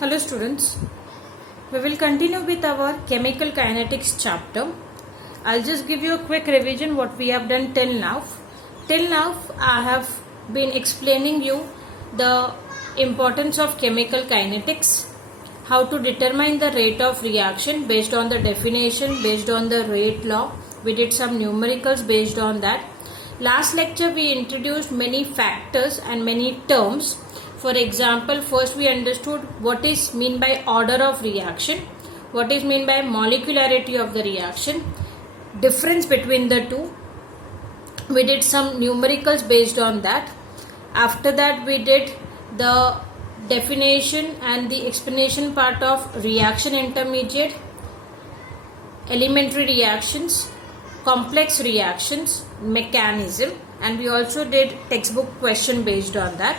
Hello students, we will continue with our chemical kinetics chapter. I'll just give you a quick revision what we have done till now. Till now I have been explaining you the importance of chemical kinetics, how to determine the rate of reaction based on the definition, based on the rate law. We did some numericals based on that. Last lecture we introduced many factors and many terms. For example, first we understood what is mean by order of reaction, what is mean by molecularity of the reaction, difference between the two. We did some numericals based on that. After that we did the definition and the explanation part of reaction intermediate, elementary reactions, complex reactions, mechanism, and we also did textbook question based on that.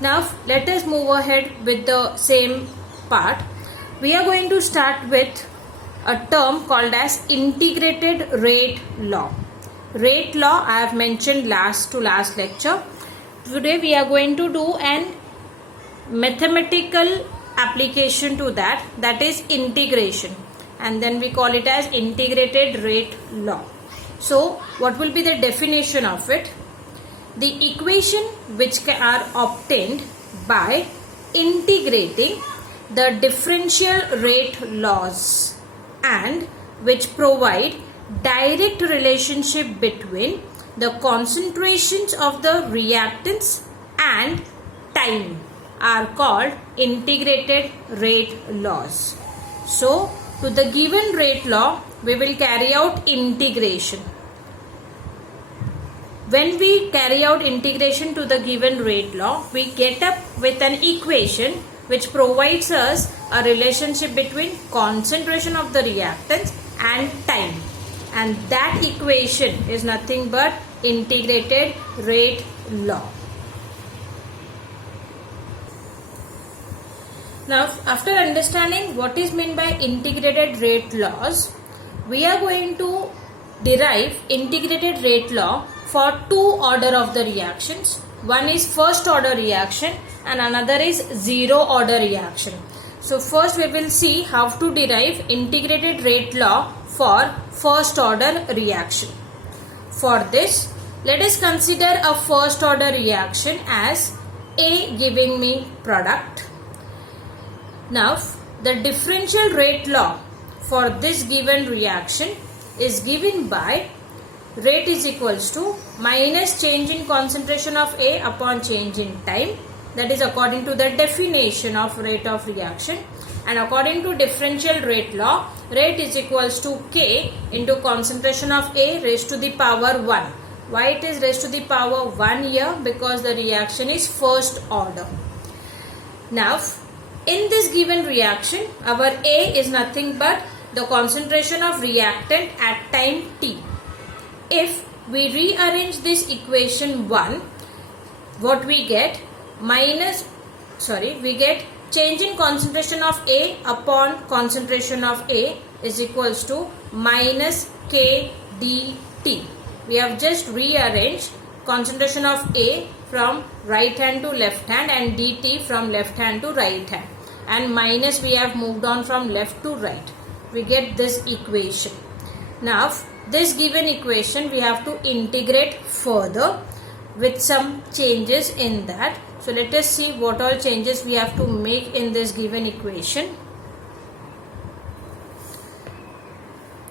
Now let us move ahead with the same part. We are going to start with a term called as integrated rate law. Rate law I have mentioned last lecture. Today we are going to do an mathematical application to that is integration, and then we call it as integrated rate law. So what will be the definition of it? The equation which are obtained by integrating the differential rate laws and which provide direct relationship between the concentrations of the reactants and time are called integrated rate laws. So to the given rate law we will carry out integration. When we carry out integration to the given rate law, we get up with an equation which provides us a relationship between concentration of the reactants and time. And that equation is nothing but integrated rate law. Now, after understanding what is meant by integrated rate laws, we are going to derive integrated rate law for two order of the reactions. One is first order reaction and another is zero order reaction. So first we will see how to derive integrated rate law for first order reaction. For this, let us consider a first order reaction as A giving me product. Now the differential rate law for this given reaction is given by rate is equals to minus change in concentration of A upon change in time. That is according to the definition of rate of reaction, and according to differential rate law, rate is equals to K into concentration of A raised to the power 1. Why it is raised to the power 1 here? Because the reaction is first order. Now in this given reaction, our A is nothing but the concentration of reactant at time t. If we rearrange this equation 1, what we get? We get change in concentration of A upon concentration of A is equals to minus K dt. We have just rearranged concentration of A from right hand to left hand and dt from left hand to right hand, and minus we have moved on from left to right. We get this equation. Now this given equation we have to integrate further with some changes in that. So let us see what all changes we have to make in this given equation.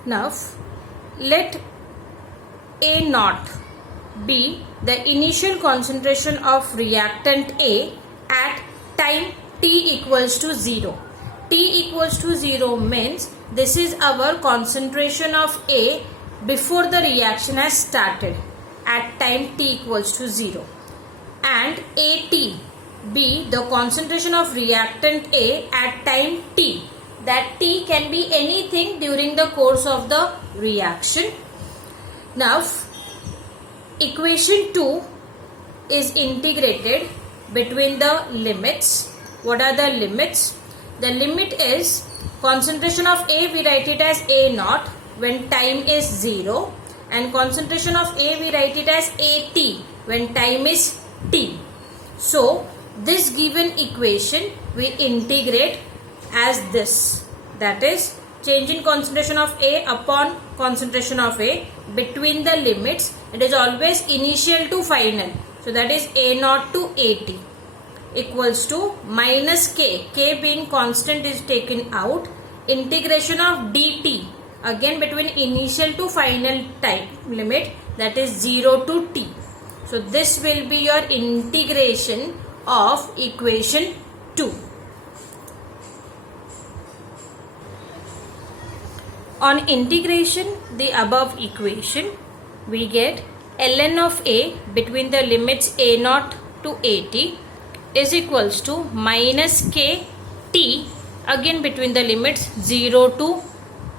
Now let A naught be the initial concentration of reactant A at time t equals to 0. T equals to 0 means this is our concentration of A before the reaction has started at time t equals to 0, and AT be the concentration of reactant A at time t. That t can be anything during the course of the reaction. Now equation 2 is integrated between the limits. What are the limits? The limit is concentration of A, we write it as A naught when time is 0, and concentration of A we write it as AT when time is t. So this given equation we integrate as this, that is change in concentration of A upon concentration of A between the limits. It is always initial to final, so that is A0 to AT equals to minus K, K being constant is taken out, integration of dt again between initial to final time limit, that is 0 to t. So this will be your integration of equation 2. On integration the above equation, we get ln of A between the limits A0 to AT is equals to minus k t again between the limits 0 to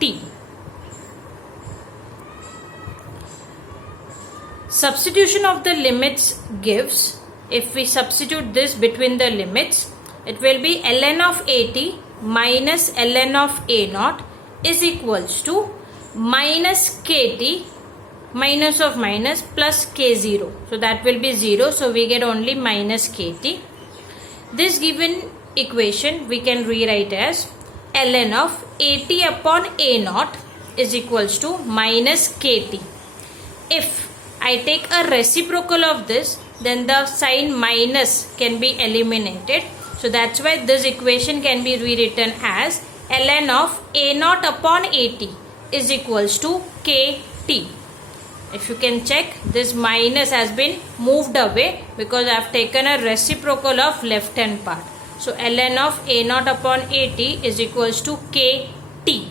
t. Substitution of the limits gives, if we substitute this between the limits, it will be ln of AT minus ln of A0 is equals to minus kt minus of minus plus k0. So that will be 0. So we get only minus kt. This given equation we can rewrite as ln of AT upon A0 is equals to minus kt. If I take a reciprocal of this, then the sign minus can be eliminated. So that's why this equation can be rewritten as ln of A0 upon AT is equals to kt. If you can check, this minus has been moved away because I have taken a reciprocal of left hand part. So ln of A0 upon AT is equals to kt.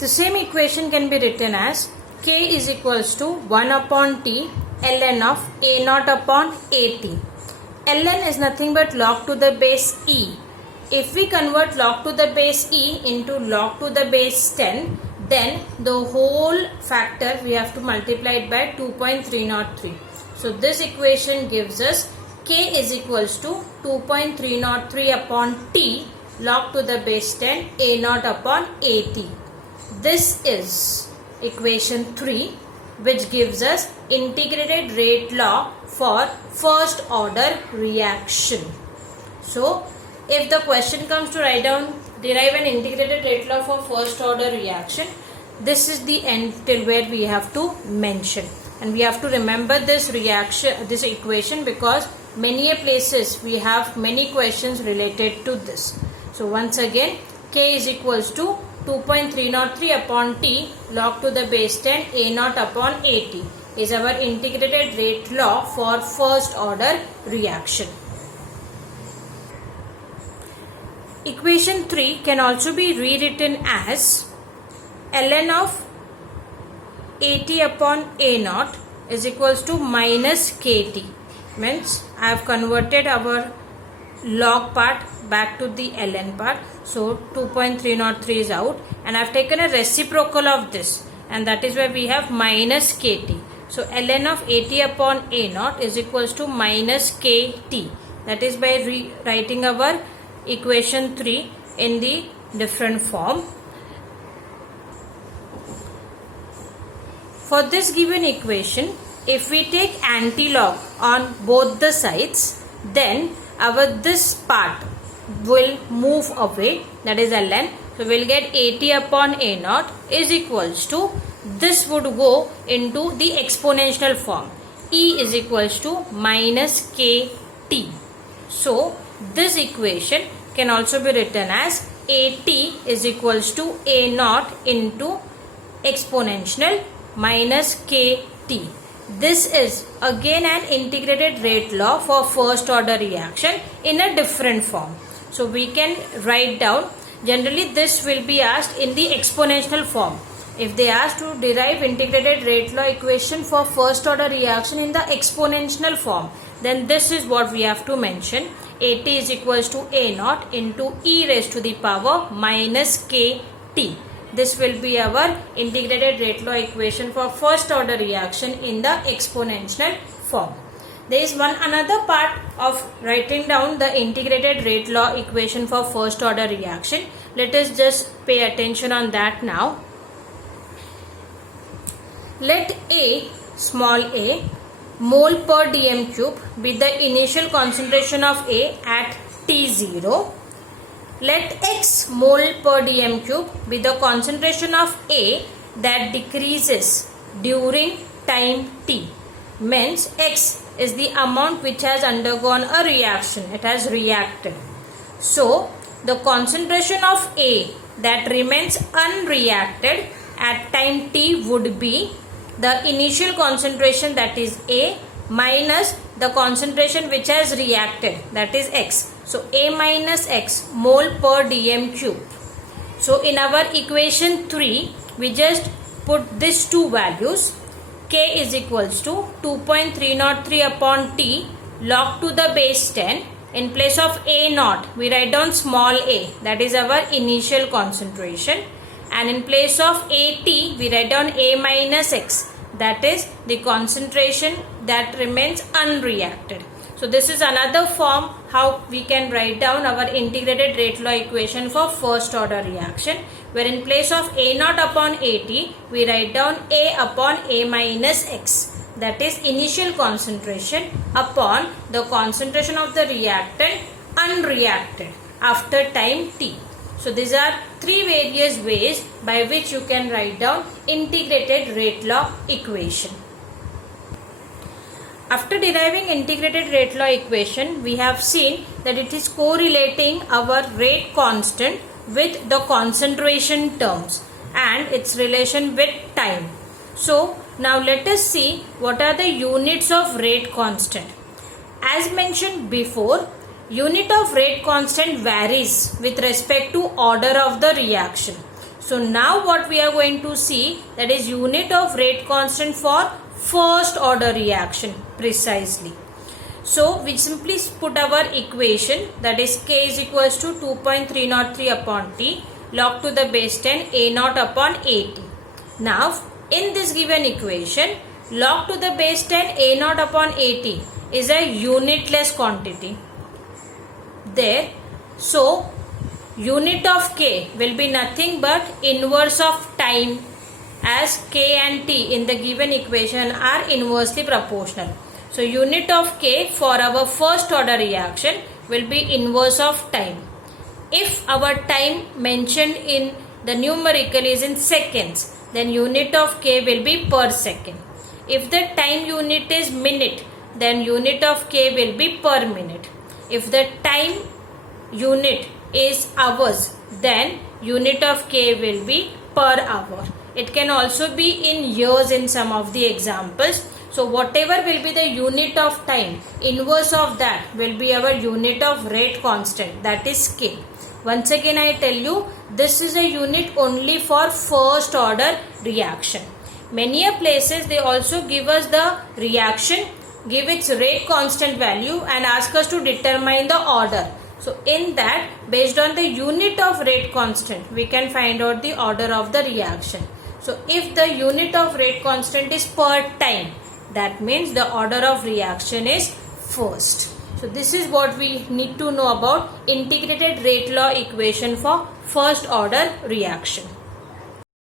The same equation can be written as k is equals to 1 upon t ln of A0 upon AT. ln is nothing but log to the base e. If we convert log to the base e into log to the base 10, then the whole factor we have to multiply it by 2.303. So this equation gives us k is equals to 2.303 upon t log to the base 10 A0 upon AT. This is equation 3, which gives us integrated rate law for first order reaction. So if the question comes to derive an integrated rate law for first order reaction, this is the end till where we have to mention, and we have to remember this equation because many places we have many questions related to this. So once again, k is equals to 2.303 upon t log to the base 10 A0 upon AT is our integrated rate law for first order reaction. Equation 3 can also be rewritten as ln of AT upon A0 is equals to minus kt. Means I have converted our log part back to the ln part. So 2.303 is out, and I have taken a reciprocal of this, and that is why we have minus kt. So ln of AT upon A0 is equals to minus kt. That is by rewriting our equation 3 in the different form. For this given equation, if we take anti-log on both the sides, then our this part will move away, that is ln. So we will get AT upon A0 is equals to, this would go into the exponential form, E is equals to minus kt. So this equation can also be written as AT is equals to A0 into exponential minus kt. This is again an integrated rate law for first order reaction in a different form. So we can write down, generally this will be asked in the exponential form. If they ask to derive integrated rate law equation for first order reaction in the exponential form, then this is what we have to mention. AT is equals to A0 into e raised to the power minus kt. This will be our integrated rate law equation for first order reaction in the exponential form. There is another part of writing down the integrated rate law equation for first order reaction. Let us just pay attention on that now. Let A, small a, mole per dm cube be the initial concentration of A at T0. Let X mole per dm cube be the concentration of A that decreases during time T. Means X is the amount which has undergone a reaction. It has reacted. So, the concentration of A that remains unreacted at time T would be the initial concentration, that is A, minus the concentration which has reacted, that is X. So, A minus X mole per dm cube. So, in our equation 3, we just put these two values. K is equals to 2.303 upon T log to the base 10. In place of A naught, we write down small a, that is our initial concentration. And in place of AT, we write down A minus X, that is the concentration that remains unreacted. So this is another form how we can write down our integrated rate law equation for first order reaction, where in place of A naught upon AT, we write down A upon A minus X, that is initial concentration upon the concentration of the reactant unreacted after time T. So these are three various ways by which you can write down integrated rate law equation. After deriving integrated rate law equation, we have seen that it is correlating our rate constant with the concentration terms and its relation with time. So now let us see what are the units of rate constant. As mentioned before, unit of rate constant varies with respect to order of the reaction. So now what we are going to see, that is unit of rate constant for first order reaction precisely. So we simply put our equation, that is K is equals to 2.303 upon T log to the base 10 A naught upon AT. Now in this given equation, log to the base 10 A naught upon AT is a unitless quantity there. So unit of K will be nothing but inverse of time, as K and T in the given equation are inversely proportional. So unit of K for our first order reaction will be inverse of time. If our time mentioned in the numerical is in seconds, then unit of K will be per second. If the time unit is minute, then unit of K will be per minute. If the time unit is hours, then unit of K will be per hour. It can also be in years in some of the examples. So whatever will be the unit of time, inverse of that will be our unit of rate constant, that is K. Once again I tell you, this is a unit only for first order reaction. Many a places they also give us the reaction, give its rate constant value and ask us to determine the order. So in that, based on the unit of rate constant, we can find out the order of the reaction. So if the unit of rate constant is per time, that means the order of reaction is first. So this is what we need to know about integrated rate law equation for first order reaction.